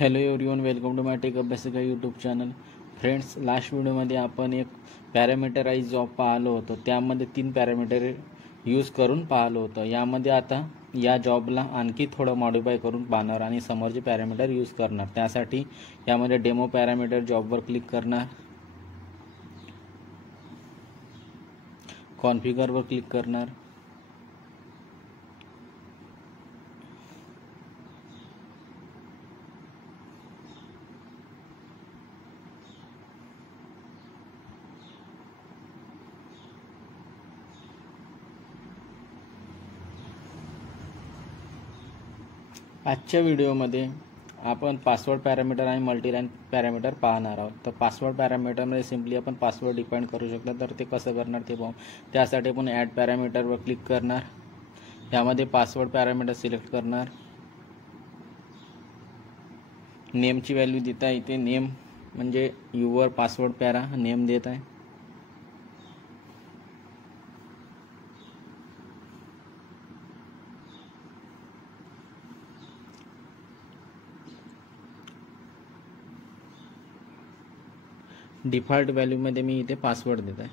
Hello everyone, welcome to my tech Abhyasika YouTube channel. Friends, last व्हिडिओमध्ये आपण एक पॅरामीटराइज job पाहिलो होतो. त्यामध्ये 3 पॅरामीटर यूज करून पाहिलो होतं. यामध्ये आता या जॉबला आणखी थोडं मॉडिफाय करून पाहणार आणि समोरचे पॅरामीटर यूज करणार. त्यासाठी यामध्ये डेमो पॅरामीटर जॉबवर क्लिक करणार, कॉन्फिगरवर क्लिक करणार, आजच्या व्हिडिओमध्ये आपण पासवर्ड पॅरामीटर आणि मल्टीलाईन पॅरामीटर पाहणार आहोत. तर पासवर्ड पॅरामीटरमध्ये सिम्पली आपण पासवर्ड डिफाईन करू शकतो. तर ते कसं करणार ते पाहू. त्यासाठी आपण ॲड पॅरामीटरवर क्लिक करणार, यामध्ये पासवर्ड पॅरामीटर सिलेक्ट करणार, नेमची व्हॅल्यू देत आहे. इथे नेम म्हणजे युवर पासवर्ड पॅरा नेम देत आहे. डिफॉल्ट व्हॅल्यूमध्ये मी इथे पासवर्ड देत आहे.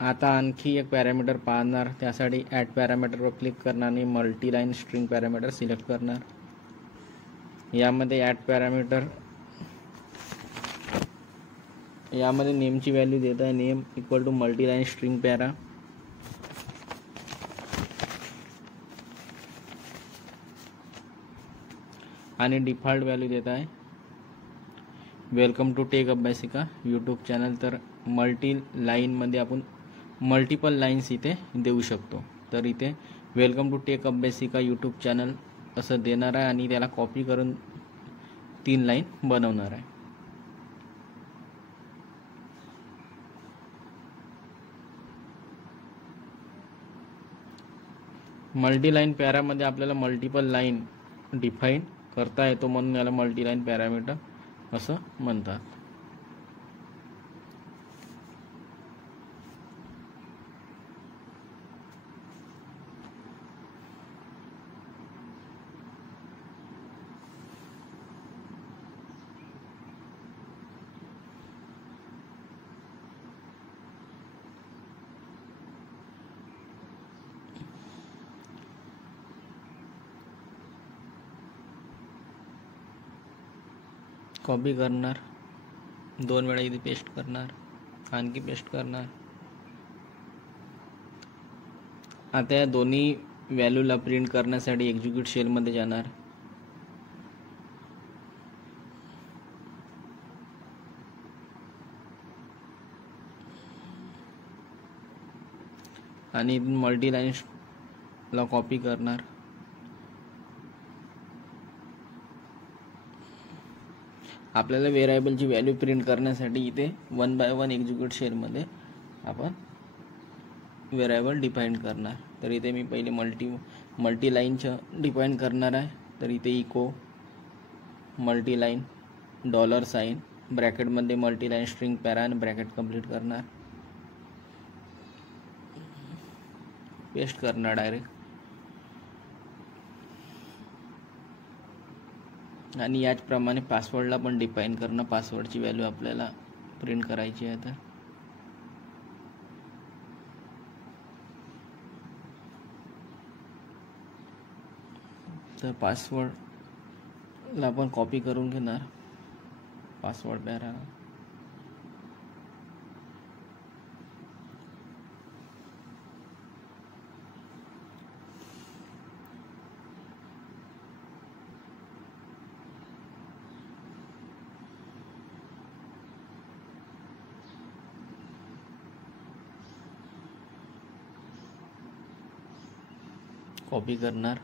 आता आणखी एक पॅरामीटर पाहणार. त्यासाठी ॲड पॅरामीटरवर क्लिक करणार आणि मल्टीलाईन स्ट्रिंग पॅरामीटर सिलेक्ट करणार. यामध्ये ॲड पॅरामीटर यामध्ये नेमची व्हॅल्यू देत आहे. Name equal to multiline string para. आणि डिफॉल्ट व्हॅल्यू देत आहे welcome to tech Abhyasika YouTube channel. तर मल्टी लाईनमध्ये आपण मल्टिपल लाईन्स इथे देऊ शकतो. तर इथे welcome to tech Abhyasika YouTube channel असं देणार आहे आणि त्याला कॉपी करून 3 लाईन बनवणार आहे. मल्टीलाईन पॅरामध्ये आपल्याला मल्टिपल लाईन डिफाईन करता येतो, म्हणून याला मल्टीलाईन पॅरामीटर असं म्हणतात. कॉपी करणार, 2 वेळा इथे पेस्ट करणार, आणखी पेस्ट करणार. आता या दोन्ही व्हॅल्यूला प्रिंट करण्यासाठी एक्झिक्यूट शेलमध्ये जाणार. आणि मल्टीलाईनला कॉपी करणार. आपल्याला व्हेरिएबलची व्हॅल्यू प्रिंट करण्यासाठी इथे 1 बाय 1 एक्झिक्यूट शेलमध्ये आपण व्हेरिएबल डिफाईन करणार. तर इथे मी पहिले मल्टीलाईनचं डिफाईन करणार आहे. तर इथे इको मल्टीलाईन $साइन ब्रॅकेटमध्ये मल्टीलाईन स्ट्रिंग पॅरा आणि ब्रॅकेट कंप्लीट करणार, पेस्ट करणार डायरेक्ट. आणि याचप्रमाणे पासवर्डला पण डिफाईन करणं. पासवर्डची व्हॅल्यू आपल्याला प्रिंट करायची आहे. तर पासवर्डला आपण कॉपी करून घेणार, पासवर्ड पॅरा. कॉपी करणार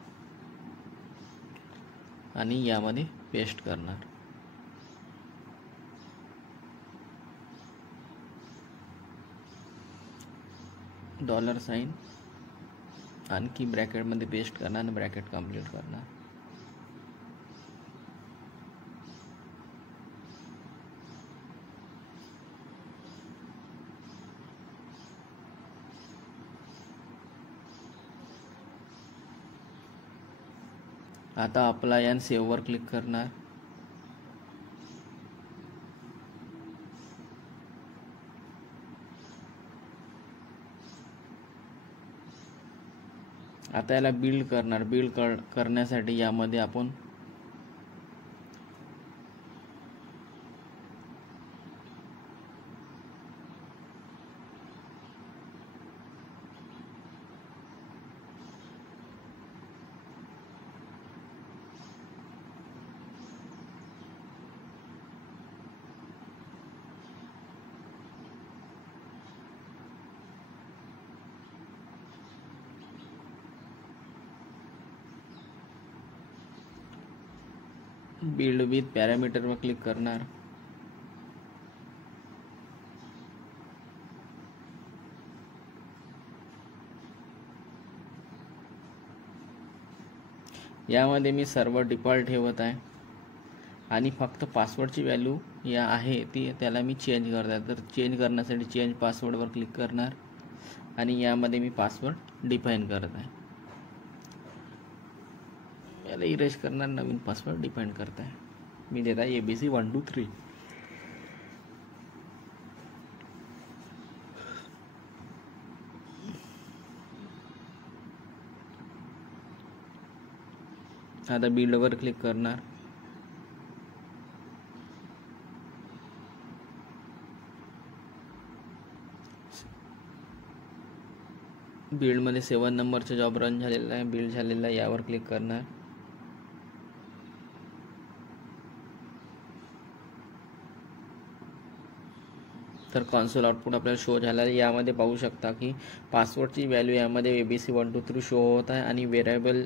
आणि यामध्ये पेस्ट करणार. $साइन आणखी ब्रॅकेटमध्ये पेस्ट करणार आणि ब्रॅकेट कंप्लीट करणार. आता अप्लाय अँड सेव्हवर क्लिक करणार. आता याला बिल्ड करणार. करण्यासाठी यामध्ये आपण बिल्ड विथ पॅरामीटरवर क्लिक करणार. यामध्ये मी सर्व डिफॉल्ट ठेवत आहे आणि फक्त पासवर्डची व्हॅल्यू या आहे ती त्याला मी चेंज करत आहे. तर चेंज करण्यासाठी चेंज पासवर्डवर क्लिक करणार आणि यामध्ये मी पासवर्ड डिफाईन करत आहे. याला इरेज करणार, नवीन पासवर्ड डिफाईन करत आहे. मी देत आहे ABC 1 2 3. आता बिल्डवर क्लिक करणार. बिल्डमध्ये 7 नंबरचा जॉब रन झालेला आहे, बिल्ड झालेला आहे. यावर क्लिक करणार. तर कॉन्सोल आउटपुट आपल्याला शो झाला आहे. यामध्ये पाहू शकता की पासवर्डची व्हॅल्यू यामध्ये ABC 1 2 3 शो होत आहे आणि व्हेरिएबल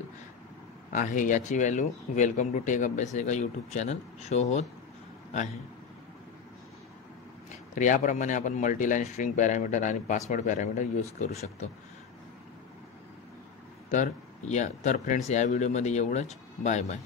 आहे याची value welcome to tech Abhyasika YouTube channel show होत आहे. तर याप्रमाणे आपण मल्टीलाईन स्ट्रिंग पॅरामीटर आणि पासवर्ड पॅरामीटर यूज करू शकतो. तर फ्रेंड्स, या व्हिडिओमध्ये एवढंच. Bye bye.